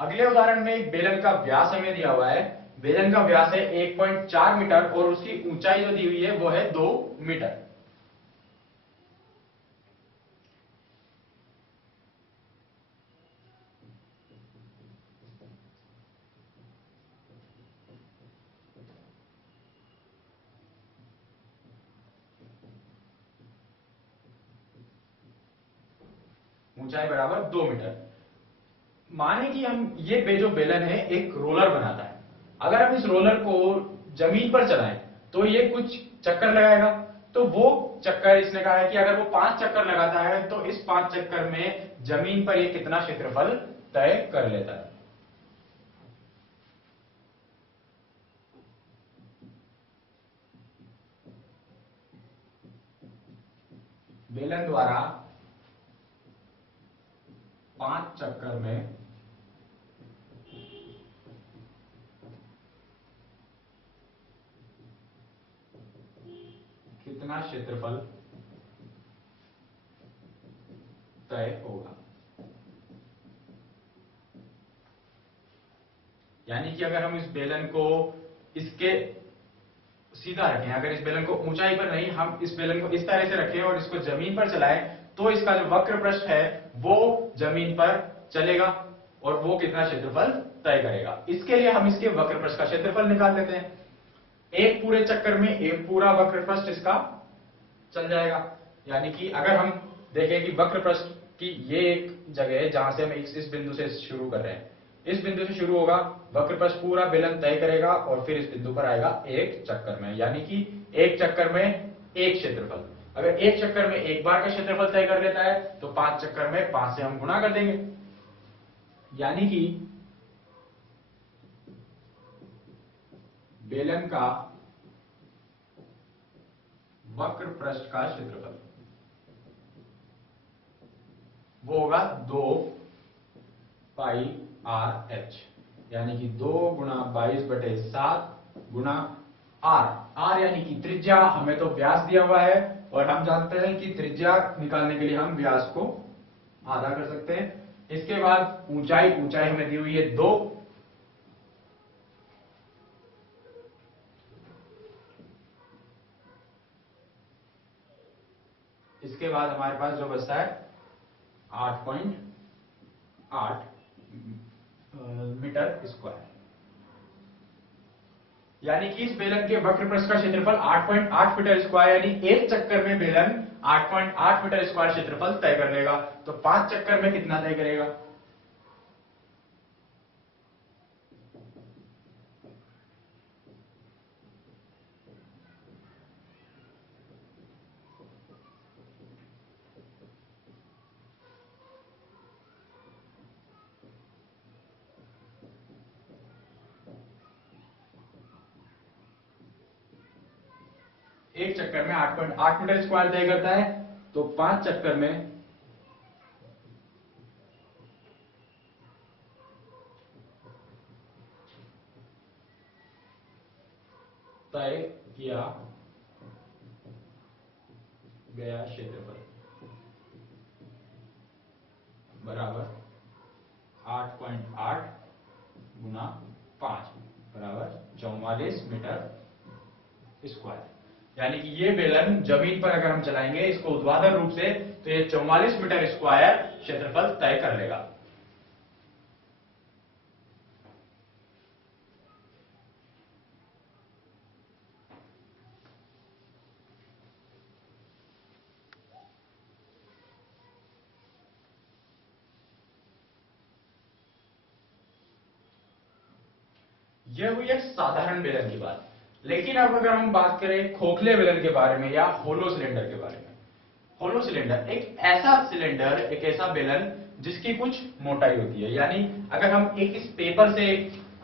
अगले उदाहरण में एक बेलन का व्यास हमें दिया हुआ है। बेलन का व्यास है 1.4 मीटर और उसकी ऊंचाई जो दी हुई है वो है 2 मीटर। ऊंचाई बराबर 2 मीटर। माने कि हम ये जो बेलन है एक रोलर बनाता है। अगर हम इस रोलर को जमीन पर चलाएं तो ये कुछ चक्कर लगाएगा। तो वो चक्कर इसने कहा है कि अगर वो 5 चक्कर लगाता है तो इस 5 चक्कर में जमीन पर ये कितना क्षेत्रफल तय कर लेता है। बेलन द्वारा 5 चक्कर में कितना क्षेत्रफल तय होगा। यानी कि अगर हम इस बेलन को इसके सीधा रखें, अगर इस बेलन को ऊंचाई पर नहीं, हम इस बेलन को इस तरह से रखें और इसको जमीन पर चलाएं तो इसका जो वक्र पृष्ठ है वो जमीन पर चलेगा और वो कितना क्षेत्रफल तय करेगा। इसके लिए हम इसके वक्र पृष्ठ का क्षेत्रफल निकाल लेते हैं। एक पूरे चक्कर में एक पूरा वक्र पृष्ठ इसका चल जाएगा। यानी कि अगर हम देखें कि वक्र पृष्ठ की ये एक जगह है जहां से हम इस बिंदु से शुरू कर रहे हैं, इस बिंदु से शुरू होगा, वक्र पृष्ठ पूरा बेलन तय करेगा और फिर इस बिंदु पर आएगा एक चक्कर में। यानी कि एक चक्कर में एक क्षेत्रफल। अगर एक चक्कर में एक बार का क्षेत्रफल तय कर लेता है तो 5 चक्कर में 5 से हम गुणा कर देंगे। यानी कि बेलन का वक्र पृष्ठ का क्षेत्रफल वो होगा 2 पाई आर एच। यानी कि 2 गुणा 22/7 गुणा आर। आर यानी कि त्रिज्या, हमें तो व्यास दिया हुआ है और हम जानते हैं कि त्रिज्या निकालने के लिए हम व्यास को आधा कर सकते हैं। इसके बाद ऊंचाई, ऊंचाई हमें दी हुई है 2। इसके बाद हमारे पास जो बचता है 8.8 मीटर स्क्वायर। यानी कि इस बेलन के वक्र पृष्ठ का क्षेत्रफल 8.8 मीटर स्क्वायर, यानी एक चक्कर में बेलन 8.8 मीटर स्क्वायर क्षेत्रफल तय कर लेगा। तो 5 चक्कर में कितना तय करेगा? एक चक्कर में 8.8 मीटर स्क्वायर तय करता है, तो 5 चक्कर में तय किया गया क्षेत्रफल बराबर 8.8 गुना 5 बराबर 44 मीटर स्क्वायर। यानी कि ये बेलन जमीन पर अगर हम चलाएंगे इसको ऊर्ध्वाधर रूप से, तो ये 44 मीटर स्क्वायर क्षेत्रफल तय कर लेगा। यह हुई एक साधारण बेलन की बात। लेकिन अब अगर हम बात करें खोखले बेलन के बारे में या होलो सिलेंडर के बारे में। होलो सिलेंडर एक ऐसा सिलेंडर, एक ऐसा बेलन जिसकी कुछ मोटाई होती है। यानी अगर हम एक इस पेपर से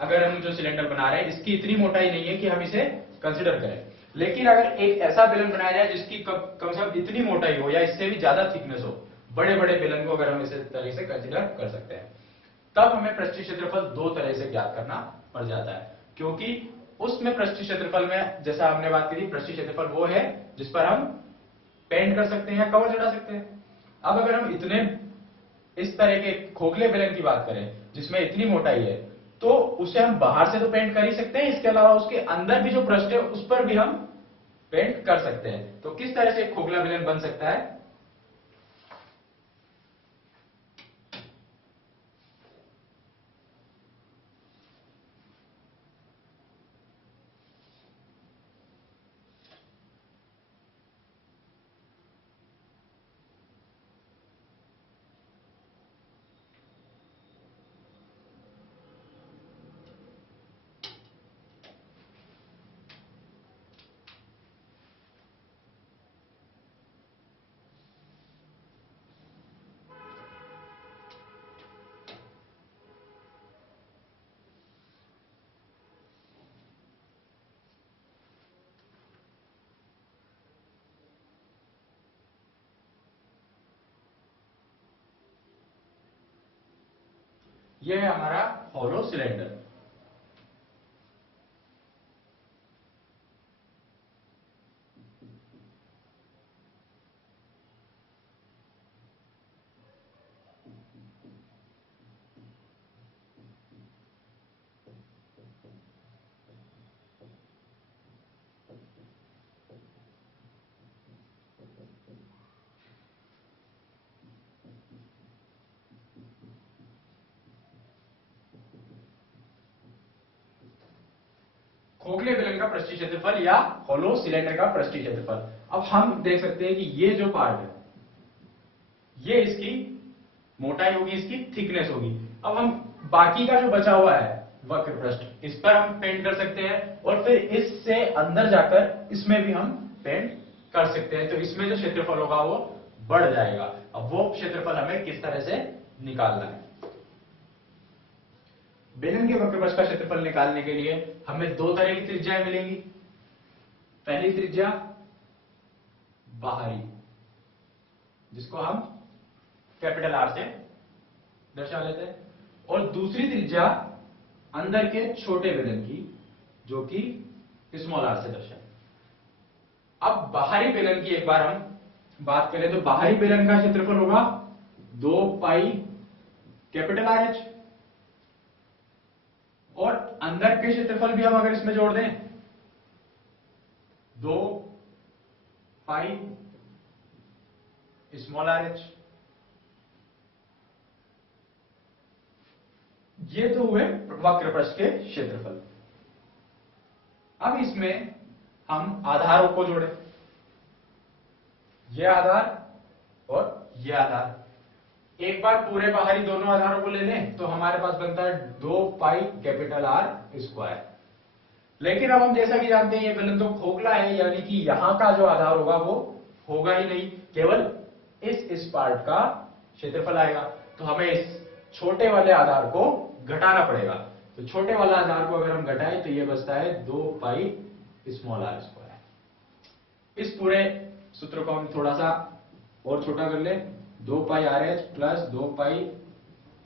अगर हम जो सिलेंडर बना रहे हैं इसकी इतनी मोटाई नहीं है कि हम इसे कंसिडर करें। लेकिन अगर एक ऐसा बेलन बनाया जाए जिसकी कम से कम इतनी मोटाई हो या इससे भी ज्यादा थिकनेस हो, बड़े बड़े बेलन को अगर हम इस तरह से कंसिडर कर सकते हैं, तब हमें पृष्ठीय क्षेत्रफल दो तरह से ज्ञात करना पड़ जाता है। क्योंकि उसमें पृष्ठीय क्षेत्रफल में जैसा हमने बात करी, पृष्ठीय क्षेत्रफल वो है जिस पर हम पेंट कर सकते हैं या कवर चढ़ा सकते हैं। अब अगर हम इतने इस तरह के खोखले बेलन की बात करें जिसमें इतनी मोटाई है, तो उसे हम बाहर से तो पेंट कर ही सकते हैं, इसके अलावा उसके अंदर भी जो पृष्ठ है उस पर भी हम पेंट कर सकते हैं। तो किस तरह से एक खोखला बेलन बन सकता है? यह है हमारा हॉलो सिलेंडर। खोखले बेलन का पृष्ठीय क्षेत्रफल या हॉलो सिलेंडर का पृष्ठीय क्षेत्रफल। अब हम देख सकते हैं कि ये जो पार्ट है, ये इसकी मोटाई होगी, इसकी थिकनेस होगी। अब हम बाकी का जो बचा हुआ है वक्र पृष्ठ, इस पर हम पेंट कर सकते हैं और फिर इससे अंदर जाकर इसमें भी हम पेंट कर सकते हैं। तो इसमें जो क्षेत्रफल होगा वो बढ़ जाएगा। अब वो क्षेत्रफल हमें किस तरह से निकालना है? बेलन के वक्र पृष्ठ का क्षेत्रफल निकालने के लिए हमें दो तरह की त्रिज्याएं मिलेंगी। पहली त्रिज्या बाहरी, जिसको हम कैपिटल आर से दर्शा लेते हैं, और दूसरी त्रिज्या अंदर के छोटे बेलन की, जो कि स्मॉल आर से दर्शा। अब बाहरी बेलन की एक बार हम बात करें तो बाहरी बेलन का क्षेत्रफल होगा 2 पाई कैपिटल आर एच, और अंदर के क्षेत्रफल भी हम अगर इसमें जोड़ दें 2 पाई स्मॉल आर एच। ये तो हुए वक्र पृष्ठ के क्षेत्रफल। अब इसमें हम आधारों को जोड़ें, ये आधार और ये आधार। एक बार पूरे बाहरी दोनों आधारों को ले लें तो हमारे पास बनता है 2 पाई कैपिटल आर स्क्वायर। लेकिन अब हम जैसा कि जानते हैं ये बेलन तो खोखला है, यानी कि यहां का जो आधार होगा वो होगा ही नहीं, केवल इस पार्ट का क्षेत्रफल आएगा। तो हमें इस छोटे वाले आधार को घटाना पड़ेगा। तो छोटे वाला आधार को अगर हम घटाएं तो ये बचता है 2 पाई स्मॉल आर स्क्वायर। इस पूरे सूत्र को हम थोड़ा सा और छोटा कर लें, 2 pi R H plus 2 pi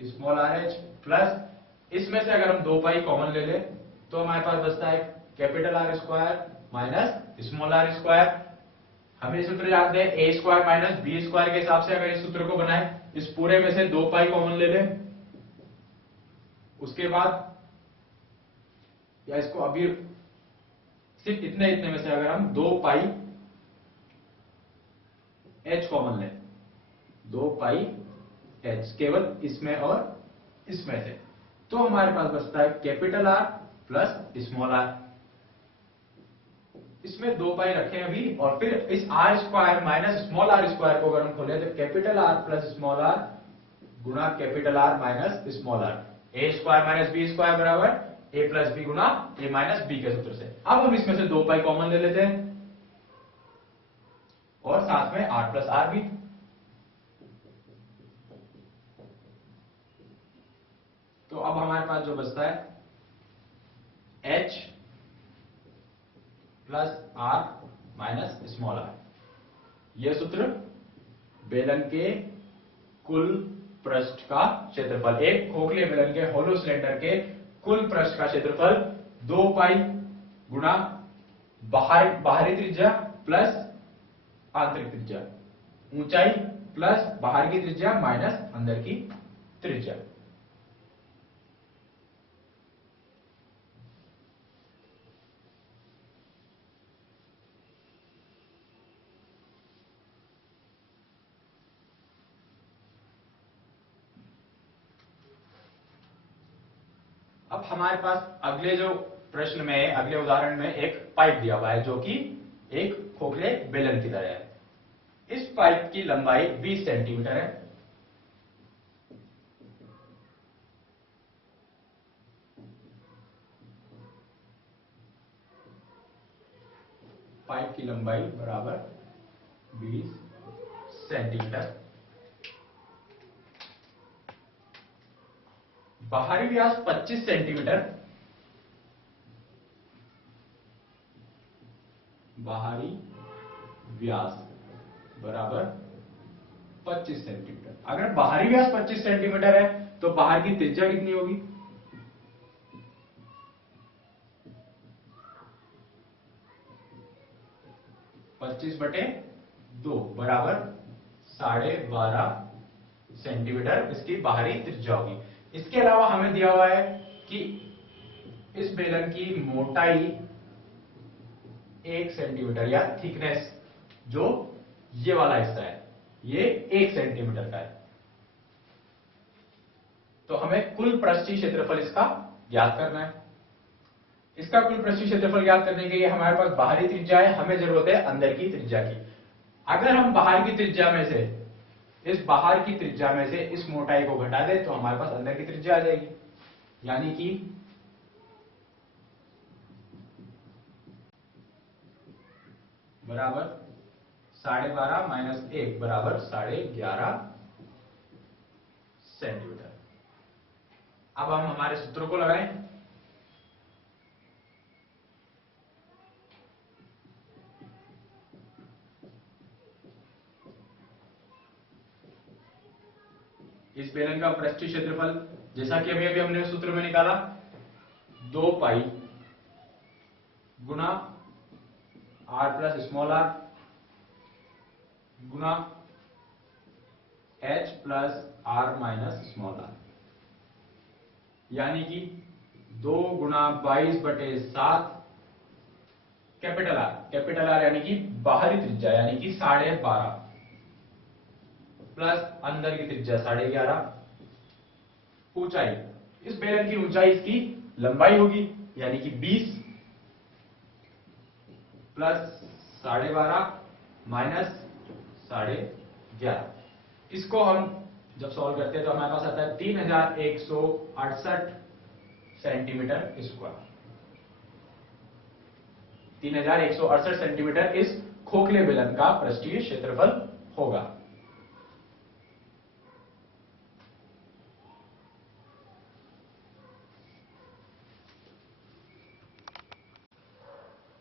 small R H plus इसमें से अगर हम 2 पाई कॉमन ले लें तो हमारे पास बचता है capital R square minus small R square. हमें सूत्र याद है A square minus B square के हिसाब से अगर इस सूत्र को बनाए, इस पूरे में से 2 पाई कॉमन ले लें, उसके बाद या इसको अभी सिर्फ इतने में से अगर हम 2 पाई एच कॉमन लें, 2 पाई एच केवल इसमें और इसमें से, तो हमारे पास बचता है capital R plus small R. इसमें 2 पाई रखें अभी, और फिर इस R square minus small R square को अगर हम खोलें तो capital R plus small R गुणा capital R minus small R. A square minus B square बराबर ए प्लस बी गुणा ए माइनस बी के सूत्र से। अब हम इसमें से 2 पाई कॉमन ले लेते हैं और साथ में आर प्लस आर भी। तो अब हमारे पास जो बचता है H plus R minus small R. यह सूत्र बेलन के कुल पृष्ठ का क्षेत्रफल, एक खोखले बेलन के होलो सिलेंडर के कुल पृष्ठ का क्षेत्रफल 2 पाई गुणा बाहरी त्रिज्या प्लस आंतरिक त्रिज्या, ऊंचाई प्लस बाहर की त्रिज्या माइनस अंदर की त्रिज्या। अब हमारे पास अगले जो प्रश्न में, अगले उदाहरण में एक पाइप दिया हुआ है जो कि एक खोखले बेलन की तरह है। इस पाइप की लंबाई 20 सेंटीमीटर है। पाइप की लंबाई बराबर 20 सेंटीमीटर। बाहरी व्यास 25 सेंटीमीटर। बाहरी व्यास बराबर 25 सेंटीमीटर। अगर बाहरी व्यास 25 सेंटीमीटर है तो बाहर की त्रिज्या कितनी होगी? 25/2 बराबर 12.5 सेंटीमीटर इसकी बाहरी त्रिज्या होगी। इसके अलावा हमें दिया हुआ है कि इस बेलन की मोटाई 1 सेंटीमीटर या थिकनेस, जो ये वाला हिस्सा है, ये 1 सेंटीमीटर का है। तो हमें कुल पृष्ठीय क्षेत्रफल इसका ज्ञात करना है। इसका कुल पृष्ठीय क्षेत्रफल ज्ञात करने के लिए हमारे पास बाहरी त्रिज्या है, हमें जरूरत है अंदर की त्रिज्या की। अगर हम बाहर की त्रिज्या में से, इस बाहर की त्रिज्या में से इस मोटाई को घटा दें तो हमारे पास अंदर की त्रिज्या आ जाएगी, यानी कि बराबर 12.5 माइनस 1 बराबर 11.5 सेंटीमीटर। अब हम हमारे सूत्रों को लगाएं। इस बेलन का पृष्ठीय क्षेत्रफल, जैसा कि अभी अभी हमने सूत्र में निकाला, 2 पाई गुना r प्लस स्मॉल r गुना h plus r minus small r, यानी कि 2 गुना 22/7 कैपिटल R यानी कि बाहरी त्रिज्या यानी कि 12.5 प्लस अंदर की त्रिज्या 11.5। ऊंचाई, इस बेलन की ऊंचाई इसकी लंबाई होगी, यानी कि 20 प्लस 12.5 माइनस 11.5। इसको हम जब सॉल्व करते हैं तो हमारे पास आता है 3168 सेंटीमीटर स्क्वायर। 3168 सेंटीमीटर इस खोखले बेलन का पृष्ठीय क्षेत्रफल होगा।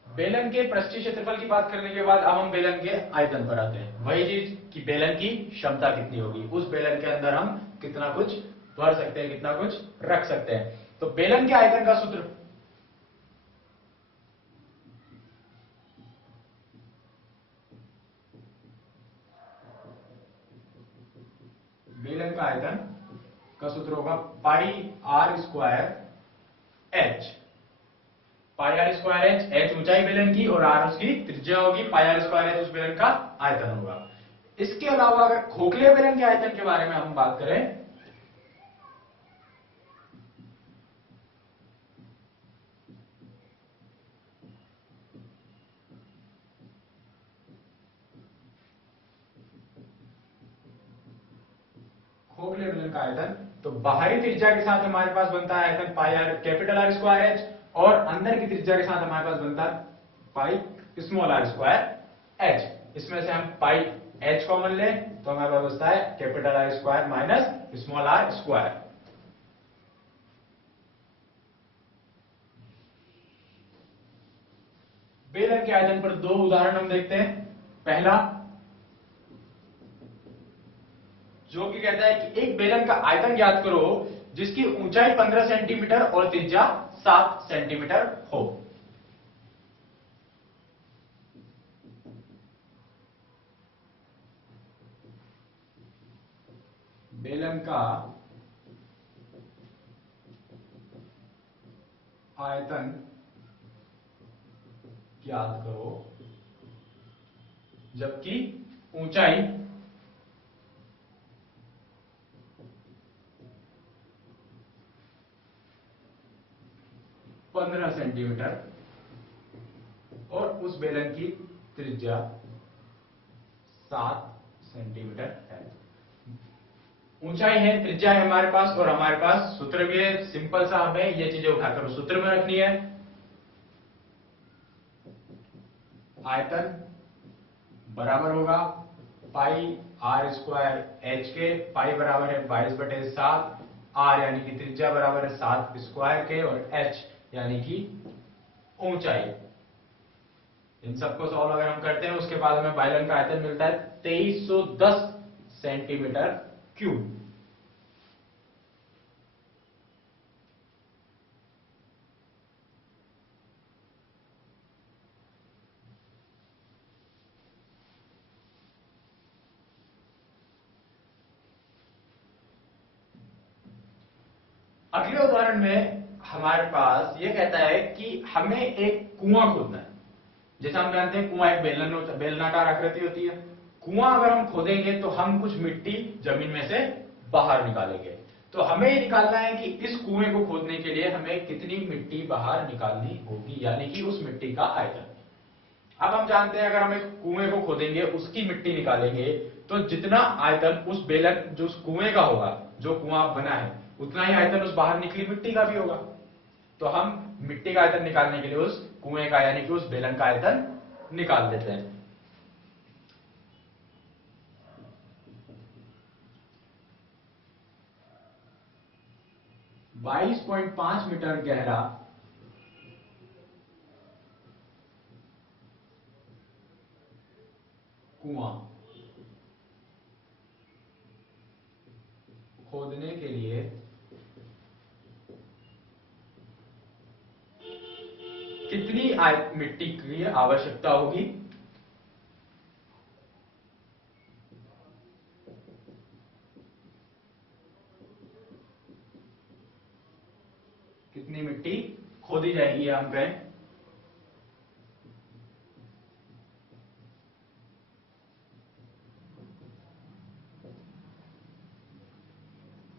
बेलन के पृष्ठीय क्षेत्रफल की बात करने के बाद अब हम बेलन के आयतन पर आते हैं। वही चीज कि बेलन की क्षमता कितनी होगी, उस बेलन के अंदर हम कितना कुछ भर सकते हैं, कितना कुछ रख सकते हैं। तो बेलन के आयतन का सूत्र, बेलन का आयतन का सूत्र होगा pi R square H. Pi R square H, H ऊंचाई बेलन की और आर उसकी त्रिज्या होगी। पाई आर स्क्वायर एच उस बेलन का आयतन होगा। इसके अलावा अगर खोखले बेलन के आयतन के बारे में हम बात करें, खोखले बेलन का आयतन, तो बाहरी त्रिज्या के साथ हमारे पास बनता है आयतन pi R capital R square H, और अंदर की त्रिज्या के साथ हमारे पास बनता है pi small R square H. इसमें से हम पाई एच कॉमन लें तो हमारे पास बचता है capital R square minus small R square. बेलन के आयतन पर 2 उदाहरण हम देखते हैं। पहला जो कि कहता है कि एक बेलन का आयतन ज्ञात करो जिसकी ऊंचाई 15 सेंटीमीटर और त्रिज्या 7 सेंटीमीटर हो। बेलन का आयतन ज्ञात करो जबकि ऊंचाई 15 सेंटीमीटर और उस बेलन की त्रिज्या 7 सेंटीमीटर है। ऊंचाई है, त्रिज्या है हमारे पास, और हमारे पास सूत्र भी है। सिंपल सा हमें ये चीजें उठाकर उस सूत्र में रखनी है। आयतन बराबर होगा पाई आर स्क्वायर एच के। पाई बराबर है 22/7, आर यानी कि त्रिज्या बराबर है 7 स्क्वायर के, और एच यानी कि ऊंचाई। इन सबको सॉल्व अगर हम करते हैं उसके बाद हमें बेलन का आयतन मिलता है 2310 सेंटीमीटर क्यूब। अगले उदाहरण में हमारे पास यह कहता है कि हमें एक कुआं खोदना है। जैसा हम जानते हैं कुआं एक बेलनाकार आकृति होती है। कुआं अगर हम खोदेंगे तो हम कुछ मिट्टी जमीन में से बाहर निकालेंगे। तो हमें ये निकालना है कि इस कुएं को खोदने के लिए हमें कितनी मिट्टी बाहर निकालनी होगी, यानी कि उस मिट्टी का आयतन। अब हम जानते हैं अगर हम एक कुएं को खोदेंगे, उसकी मिट्टी निकालेंगे, तो जितना आयतन उस बेलन जो उस कुएं का होगा, जो कुआं बना है, उतना ही आयतन उस बाहर निकली मिट्टी का भी होगा। तो हम मिट्टी का आयतन निकालने के लिए उस कुएं का यानी कि उस बेलन का आयतन निकाल देते हैं। बाईस 22.5 मीटर गहरा कुआं खोदने के लिए कितनी मिट्टी की आवश्यकता होगी? कितनी मिट्टी खोदी जाएगी हम कहें?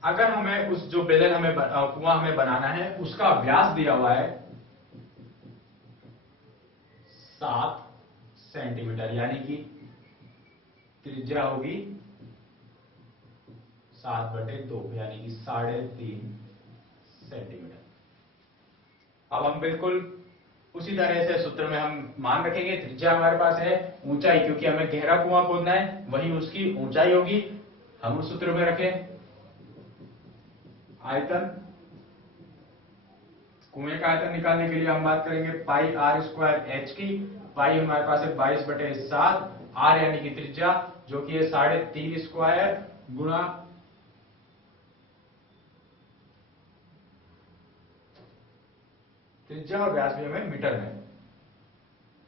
अगर हमें उस जो बेलन हमें कुआं हमें बनाना है उसका व्यास दिया हुआ है 7 सेंटीमीटर, यानी कि त्रिज्या होगी 7/2 यानी कि 3.5 सेंटीमीटर। अब हम बिल्कुल उसी तरह से सूत्र में हम मान रखेंगे। त्रिज्या हमारे पास है, ऊंचाई क्योंकि हमें गहरा कुआं खोदना है वही उसकी ऊंचाई होगी, हम उस सूत्र में रखें। आयतन, कुएं का आयतन निकालने के लिए हम बात करेंगे पाई आर स्क्वायर एच की। पाई हमारे पास है 22/7, आर यानी कि त्रिज्या जो कि है 3.5 स्क्वायर गुणा त्रिज्या और व्यास भी हमें मीटर में,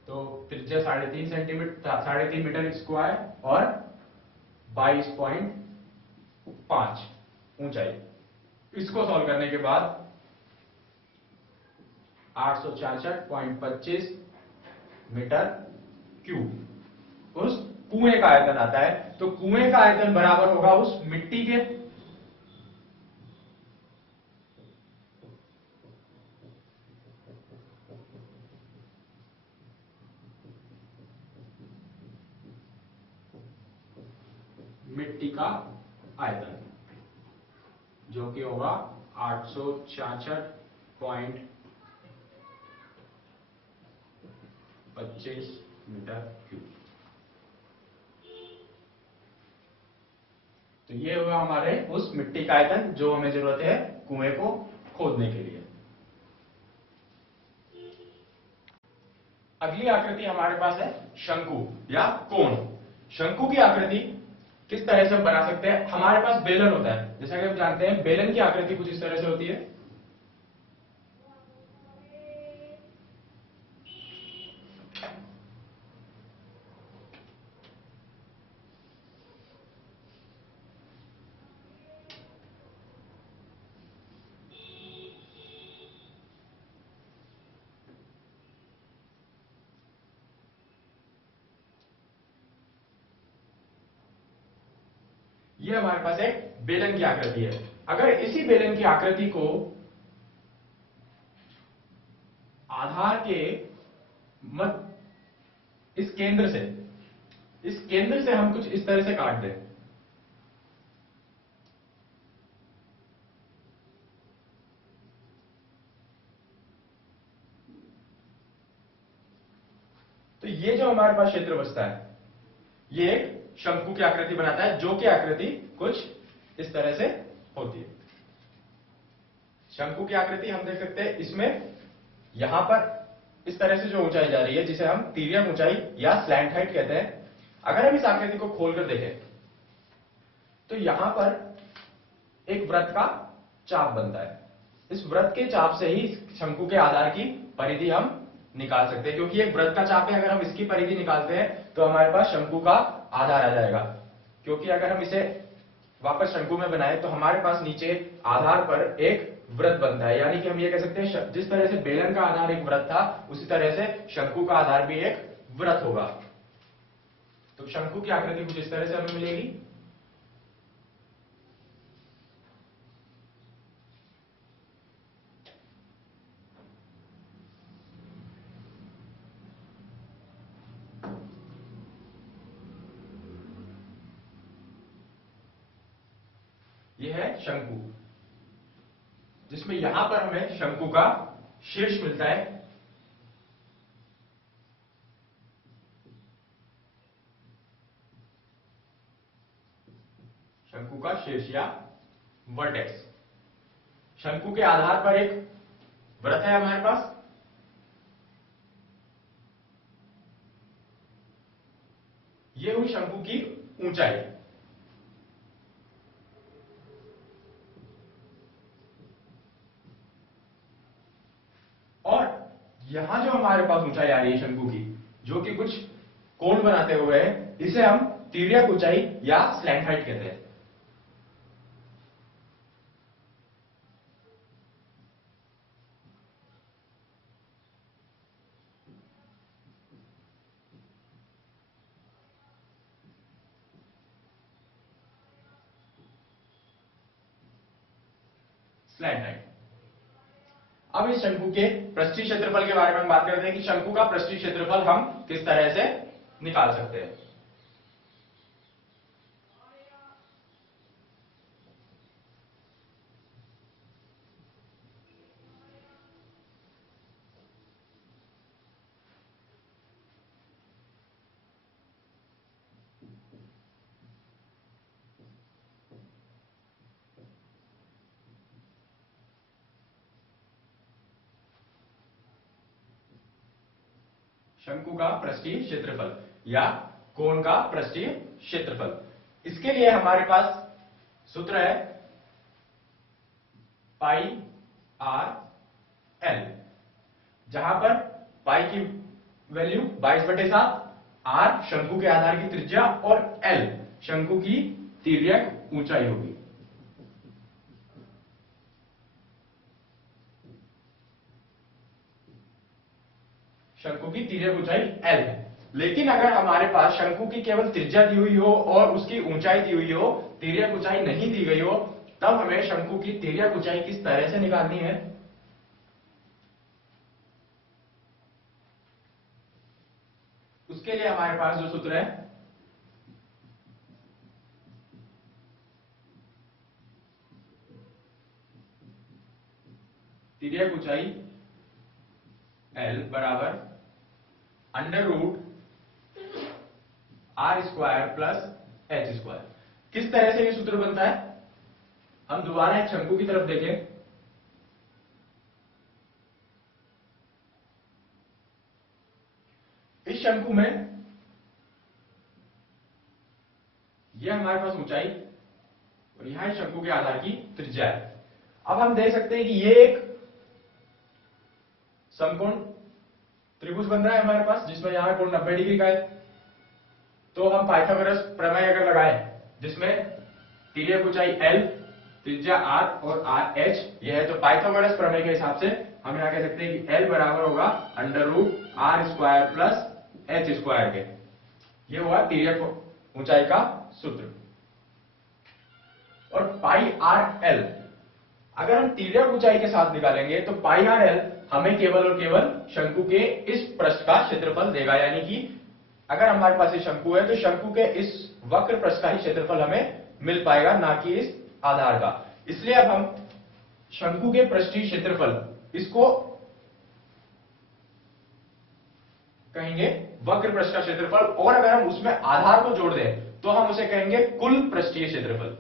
तो त्रिज्या 3.5 सेंटीमीटर 3.5 मीटर स्क्वायर और 22.5 ऊंचाई। इसको सॉल्व करने के बाद 866.25 मीटर क्यूब उस कुएं का आयतन आता है। तो कुएं का आयतन बराबर होगा उस मिट्टी के, मिट्टी का आयतन जो कि होगा 866.25 मीटर क्यूब। तो ये हुआ हमारे उस मिट्टी का आयतन जो हमें जरूरत है कुएं को खोदने के लिए। अगली आकृति हमारे पास है शंकु या कोण। शंकु की आकृति किस तरह से हम बना सकते हैं? हमारे पास बेलन होता है, जैसा कि हम जानते हैं बेलन की आकृति कुछ इस तरह से होती है। ये हमारे पास एक बेलन की आकृति है। अगर इसी बेलन की आकृति को आधार के इस केंद्र से हम कुछ इस तरह से काट दें, तो ये जो हमारे पास क्षेत्र बचता है ये एक शंकु की आकृति बनाता है, जो कि आकृति कुछ इस तरह से होती है। शंकु की आकृति हम देख सकते हैं, इसमें यहां पर इस तरह से जो ऊंचाई जा रही है जिसे हम तिर्यक ऊंचाई या स्लैंट हाइट कहते हैं। अगर हम इस आकृति को खोलकर देखें तो यहां पर एक वृत्त का चाप बनता है। इस वृत्त के चाप से ही शंकु के आधार की परिधि हम निकाल सकते हैं, क्योंकि एक वृत्त का चाप है। अगर हम इसकी परिधि निकालते हैं तो हमारे पास शंकु का आधार आ जाएगा, क्योंकि अगर हम इसे वापस शंकु में बनाए तो हमारे पास नीचे आधार पर एक वृत्त बनता है। यानी कि हम ये कह सकते हैं जिस तरह से बेलन का आधार एक वृत्त था, उसी तरह से शंकु का आधार भी एक वृत्त होगा। तो शंकु की आकृति कुछ इस तरह से हमें मिलेगी। यह है शंकु, जिसमें यहां पर हमें शंकु का शीर्ष मिलता है। शंकु का शीर्ष या वर्टेक्स। शंकु के आधार पर एक वृत्त है हमारे पास। यह हुई शंकु की ऊंचाई। और यहां जो हमारे पास ऊंचाई आ रही है शंकु की, जो कि कुछ कोण बनाते हुए है, इसे हम तिर्यक ऊंचाई या स्लैंट हाइट कहते हैं। Slant height. अब इस शंकु के पृष्ठीय क्षेत्रफल के बारे में हम बात करते हैं कि शंकु का पृष्ठीय क्षेत्रफल हम किस तरह से निकाल सकते हैं। शंकु का पृष्ठीय क्षेत्रफल या कोण का पृष्ठीय क्षेत्रफल, इसके लिए हमारे पास सूत्र है पाई आर एल, जहां पर पाई की वैल्यू 22/7, आर शंकु के आधार की त्रिज्या और एल शंकु की तिर्यक ऊंचाई होगी। शंकु की तिर्यक ऊंचाई एल है। लेकिन अगर हमारे पास शंकु की केवल त्रिज्या दी हुई हो और उसकी ऊंचाई दी हुई हो, तिर्यक ऊंचाई नहीं दी गई हो, तब हमें शंकु की तिर्यक ऊंचाई किस तरह से निकालनी है। उसके लिए हमारे पास जो सूत्र है तिर्यक ऊंचाई एल बराबर √r² प्लस h²। किस तरह से ये सूत्र बनता है, हम दोबारा एक शंकु की तरफ देखें। इस शंकु में यह हमारे पास ऊंचाई और यहां इस शंकु के आधार की त्रिज्या है। अब हम देख सकते हैं कि ये एक समकोण त्रिभुज बन रहा है हमारे पास, जिसमें यहां कोण 90 डिग्री का है। तो हम पाइथागोरस प्रमेय अगर लगाएं, जिसमें तिर्यक ऊंचाई l, त्रिज्या r और r h यह है, तो पाइथागोरस प्रमेय के हिसाब से हम यहां कह सकते हैं कि l बराबर होगा √r² प्लस h² के। ये हुआ तिर्यक ऊंचाई का सूत्र। और पाई आर एल अगर हम तिर्यक ऊंचाई के साथ निकालेंगे तो पाई आर एल हमें केवल और केवल शंकु के इस पृष्ठ का क्षेत्रफल देगा, यानी कि अगर हमारे पास ये शंकु है तो शंकु के इस वक्र पृष्ठ का ही क्षेत्रफल हमें मिल पाएगा, ना कि इस आधार का। इसलिए अब हम शंकु के पृष्ठीय क्षेत्रफल इसको कहेंगे वक्र पृष्ठ का क्षेत्रफल, और अगर हम उसमें आधार को जोड़ दें तो हम उसे कहेंगे कुल पृष्ठीय क्षेत्रफल।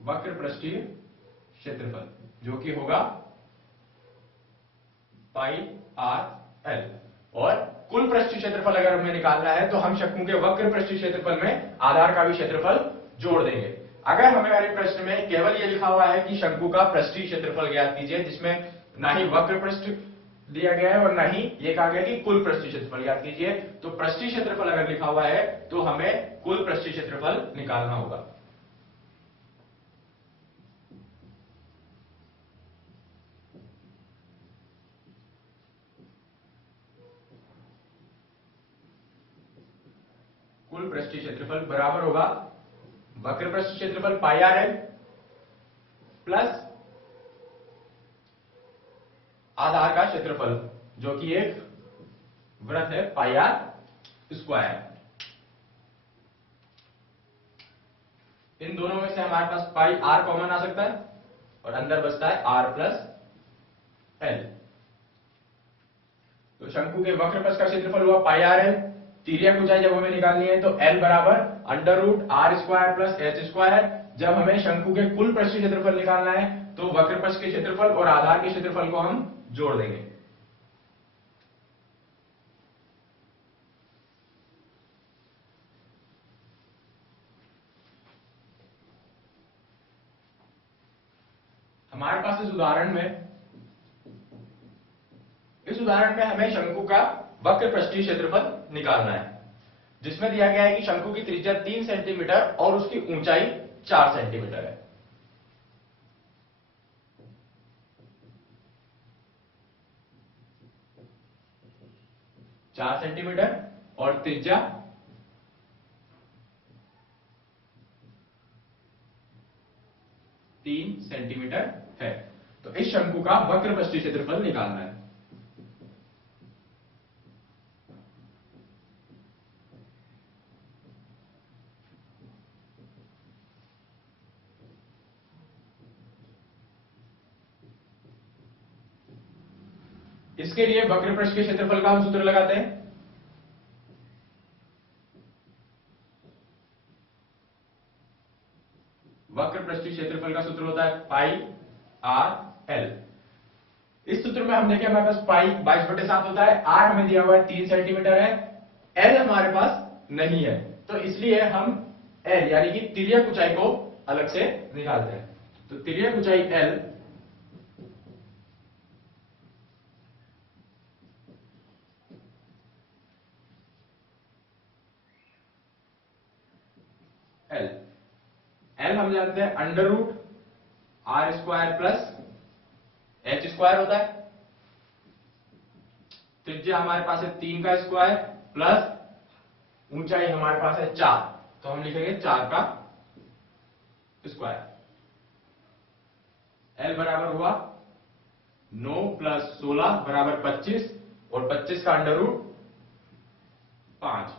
वक्र पृष्ठीय क्षेत्रफल जो कि होगा पाई आर एल। और कुल पृष्ठीय क्षेत्रफल अगर हमें निकालना है तो हम शंकु के वक्र पृष्ठीय क्षेत्रफल में आधार का भी क्षेत्रफल जोड़ देंगे। अगर हमारे प्रश्न में केवल यह लिखा हुआ है कि शंकु का पृष्ठीय क्षेत्रफल ज्ञात कीजिए, जिसमें ना ही वक्र पृष्ठ दिया गया है और ना ही ये कहा गया कि कुल पृष्ठीय क्षेत्रफल ज्ञात कीजिए, तो पृष्ठीय क्षेत्रफल अगर लिखा हुआ है तो हमें कुल पृष्ठीय क्षेत्रफल निकालना होगा। कुल पृष्ठीय क्षेत्रफल बराबर होगा वक्र पृष्ठ क्षेत्रफल पाई आर एल प्लस आधार का क्षेत्रफल जो कि एक वृत्त है पाई आर स्क्वायर। इन दोनों में से हमारे पास पाई आर कॉमन आ सकता है और अंदर बचता है आर प्लस एल। तो शंकु के वक्र पृष्ठ का क्षेत्रफल हुआ पाई आर एल। तिर्यक ऊंचाई जब हमें निकालनी है तो एल बराबर under root R square plus H square. जब हमें शंकु के कुल पृष्ठीय क्षेत्रफल निकालना है तो वक्र पृष्ठ के क्षेत्रफल और आधार के क्षेत्रफल को हम जोड़ देंगे। हमारे पास इस उदाहरण में हमें शंकु का वक्र पृष्ठीय क्षेत्रफल निकालना है, जिसमें दिया गया है कि शंकु की त्रिज्या 3 सेंटीमीटर और उसकी ऊंचाई 4 सेंटीमीटर है। चार सेंटीमीटर और त्रिज्या 3 सेंटीमीटर है। तो इस शंकु का वक्र पृष्ठीय क्षेत्रफल निकालना है। इसके लिए वक्र पृष्ठ के क्षेत्रफल का हम सूत्र लगाते हैं। वक्र पृष्ठीय क्षेत्रफल का सूत्र होता है पाई आर एल। इस सूत्र में हम देखें हमारे पास पाई 22/7 होता है, आर हमें दिया हुआ है 3 सेंटीमीटर है, एल हमारे पास नहीं है, तो इसलिए हम एल यानी कि तिर्यक ऊंचाई को अलग से निकालते हैं। तो तिर्यक ऊंचाई एल एल एल हम जानते हैं under root R square plus H square होता है। त्रिज्या हमारे पास है 3 का स्क्वायर प्लस ऊंचाई हमारे पास है 4, तो हम लिखेंगे 4 का स्क्वायर। एल बराबर हुआ 9 प्लस 16 बराबर 25 और 25 का अंडर रूट 5,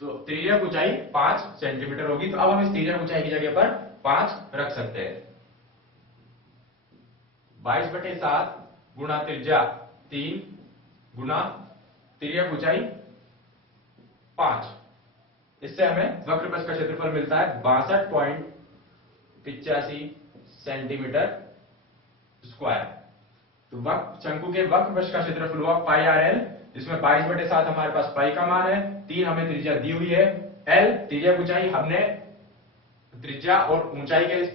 तो तिर्यक ऊंचाई 5 सेंटीमीटर होगी। तो अब हम इस तिर्यक ऊंचाई की जगह पर 5 रख सकते हैं। 22/7 गुणा त्रिज्या 3 गुणा तिर्यक ऊंचाई 5, इससे हमें वक्र पृष्ठ का क्षेत्रफल मिलता है 62.85 सेंटीमीटर स्क्वायर। तो शंकु के वक्र पृष्ठ का क्षेत्रफल हुआ पाई आर एल, जिसमें 22/7 हमारे पास पाई का मान है, 3 हमें त्रिज्या दी हुई है, एल तिर्यक ऊंचाई हमने त्रिज्या और ऊंचाई के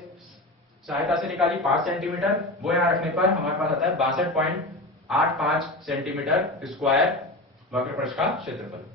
सहायता से निकाली 5 सेंटीमीटर, वो यहां रखने पर हमारे पास आता है 62.85 सेंटीमीटर स्क्वायर वक्र पृष्ठ का क्षेत्रफल।